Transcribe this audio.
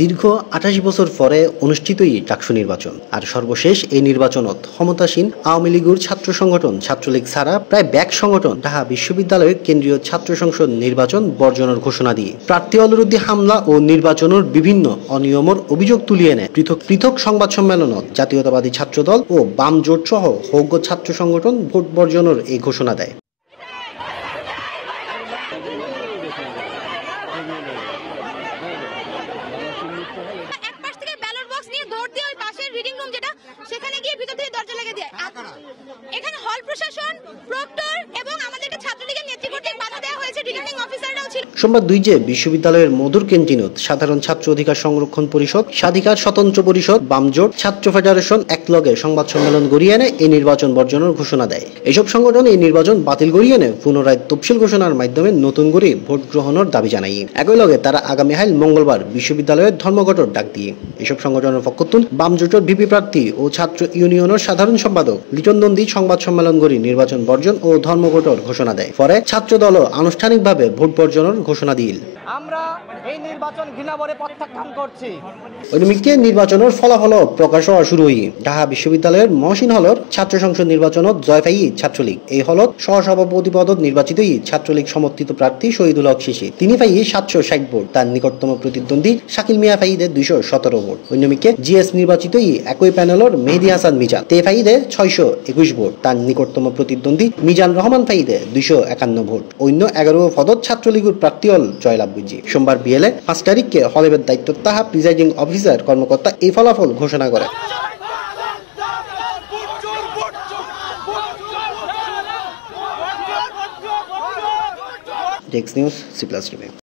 দীর্ঘ ২৮ বছর পরে অনুষ্ঠিতই ডাকসু নির্বাচন। আর সর্বশেষ এই নির্বাচনত ক্ষমতাসীন আওয়ামী লীগের ছাত্র সংগঠন ছাত্রলীগ ছাড়া প্রায় ব্যাক সংগঠন ঢাকা বিশ্ববিদ্যালয়ের কেন্দ্রীয় ছাত্র সংসদ নির্বাচন বর্জনের ঘোষণা দিয়ে প্রার্থী অলরুদ্দি হামলা ও নির্বাচনের বিভিন্ন অনিয়মের অভিযোগ তুলিয়ে এনে পৃথক পৃথক সংবাদ সম্মেলনত জাতীয়তাবাদী ছাত্রদল ও বাম জোট সহ হৌগ ছাত্র সংগঠন ভোট বর্জনের এই ঘোষণা দেয়। একপাশ থেকে ব্যালট বক্স নিয়ে দৌড় দিয়ে ওই পাশের রিডিং রুম যেটা সেখানে গিয়ে ভিতর থেকে দরজা লাগিয়ে দেয়। এখানে হল প্রশাসন, প্রক্টর এবং আমাদেরকে ছাত্রলীগের নেতৃত্ব কর্তৃক বাধা দেওয়া হয়েছে। রিটার্নিং অফিসাররাও ছিল। সোমবার ২ যে বিশ্ববিদ্যালয়ের মধুর ক্যান্টিনত সাধারণ ছাত্র অধিকার সংরক্ষণ পরিষদ, স্বাধিকার স্বতন্ত্র পরিষদ, বামজোট, ছাত্র ফেডারেশন একলগে সংবাদ সম্মেলন গড়িয়ে এনে এই নির্বাচন বর্জনের ঘোষণা দেয়। এসব সংগঠন এই নির্বাচন বাতিল গড়িয়ে এনে পুনরায় তফসিল ঘোষণার মাধ্যমে নতুন করে ভোট গ্রহণের দাবি জানায়। একই লগে তারা আগামী মঙ্গলবার বিশ্ববিদ্যালয়ের ধর্মঘটের ডাক দিয়ে এসব সংগঠনের পক্ষ থেকে বামজোটের ভিপি প্রার্থী ও ছাত্র ইউনিয়নের সাধারণ সম্পাদক লিটন নন্দী সংবাদ সম্মেলন করে নির্বাচন বর্জন ও ধর্মঘটের ঘোষণা দেয়। পরে ছাত্র দল আনুষ্ঠানিকভাবে ভোট বর্জনের ঘোষণা দিল। আমরা এই নির্বাচন ঘৃণাভরে প্রত্যাখ্যান করছি। ঐদিকে নির্বাচনের ফলাফল প্রকাশ হওয়া শুরু হই ঢাকা বিশ্ববিদ্যালয়ের মহসিন হলর ছাত্র সংসদ নির্বাচনত জয় পাই ছাত্রলীগ। এই হলত সহসভাপতি পদত নির্বাচিত ছাত্রলীগ সমর্থিত প্রার্থী শহীদুল হক শিশি। তিনি পাই ৭৬০ ভোট। তার নিকটতম প্রতিদ্বন্দ্বী শাকিল মিয়া পাইদে ২১৭ ভোট। অন্যদিকে জিএস নির্বাচিত একই প্যানেলর মেহেদি হাসান মিজান তে পাইদে ৬২১ ভোট। তার নিকটতম প্রতিদ্বন্দ্বী মিজান রহমান পাইদে ২৫১ ভোট। অন্য ১১ পদত ছাত্রলীগের প্রার্থী হল জয়লাভ বুঝি। সোমবার বিকেলে ৫ তারিখকে হলের দায়িত্ব তাহা প্রিজাইডিং অফিসার কর্মকর্তা এই ফলাফল ঘোষণা করে। Desk news, C+.